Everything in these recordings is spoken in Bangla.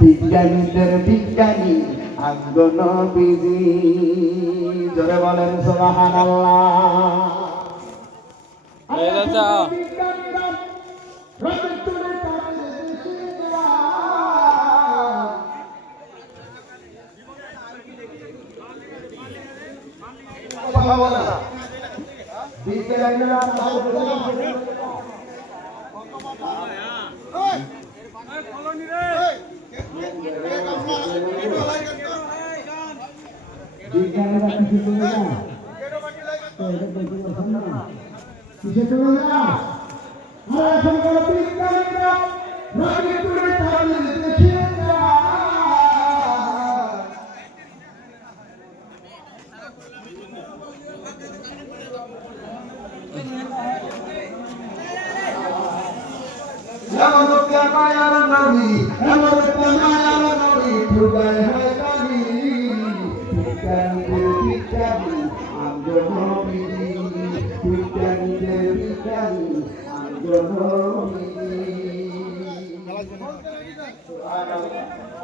বিজ্ঞানীদের বিজ্ঞানী আজ্ঞ নবীজি, জোরে বলেন সুবহানাল্লাহ। কথা বলে না বিজ্ঞানীরা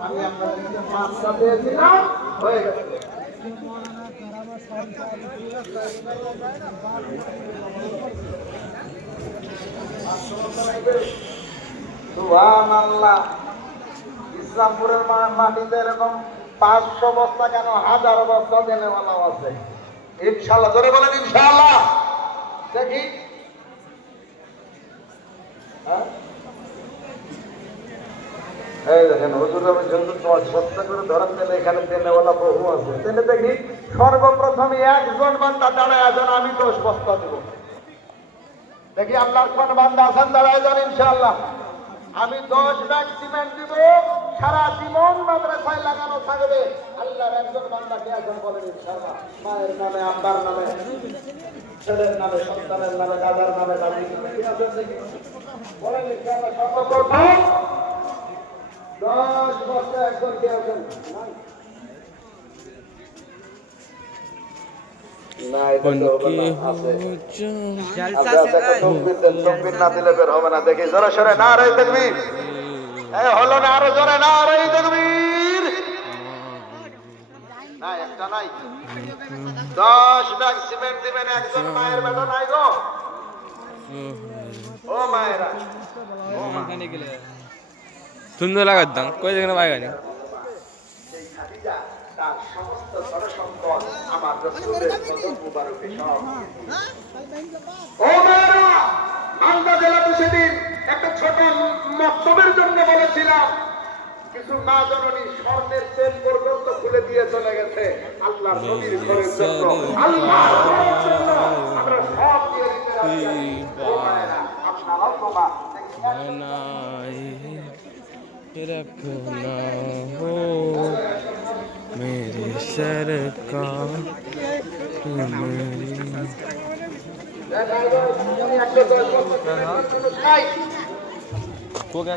আমি আপনাদেরকে 5টা দিয়ে দিলাম, হয়ে গেছে। সুবহানাল্লাহ। ইসলামপুরের মাটিতে এরকম 500 বস্তা কেন 1000 বস্তা দেনেওয়ালা আছে ইনশাআল্লাহ। ধরে বলেন ইনশাআল্লাহ। দেখি এই দেখেন হুজুর, আমি যত সত্য করে ধরেন তাহলে এখানে দেনেওয়ালা বহু আছে। তাহলে দেখি সর্বপ্রথমে একজন বান্দা দাঁড়ায় যান, আমি 10 বস্তা দেব। দেখি আল্লাহর কোন বান্দা আছেন দাঁড়ায় যান ইনশাআল্লাহ। আমি 10 ব্যাগ সিমেন্ট দিব, সারা জীবন মাদ্রাসায় লাগানো থাকবে। আল্লাহর একজন বান্দা কে আছেন বলেন ইনশাআল্লাহ। মায়ের নামে, আব্বার নামে, ছেলের নামে, সন্তানের নামে, দাদার নামে, দাদির নামে কে আছেন দেখি বলেন ইনশাআল্লাহ। সর্বপ্রথম 10 বস্তা একজন কে আছেন? না দিলে বের হবে না। দেখি জোরে সরে না রে তাকবীর, হলো না, আরো জোরে না রে তাকবীর। না একটা নাই, 10 ব্যাগ সিমেন্ট দিবেন একজন মায়ের বেটা নাই গো। ও মায়েরা, ও মা গেলে সুন্দর লাগার দাম কই দেখেন বাইগানি সেই খাদিজা তার সমস্ত ধনসম্পদ আমার রাসূলের কদম মুবারকে সব। ও মায়েরা, আমরা জেলাতে সেদিন একটা ছোট মক্তবের জন্য বলেছিলাম, কিছু মা জননী স্বর্ণের চেন পর্যন্ত খুলে দিয়ে চলে গেছে আল্লাহর নবীর ঘরের জন্য, আল্লাহর ঘরের জন্য আমরা সব দিয়ে দিতে রাজি। ও মায়েরা, আপনারাও তো মা, रखना हो मेरे सरकार तू मेरी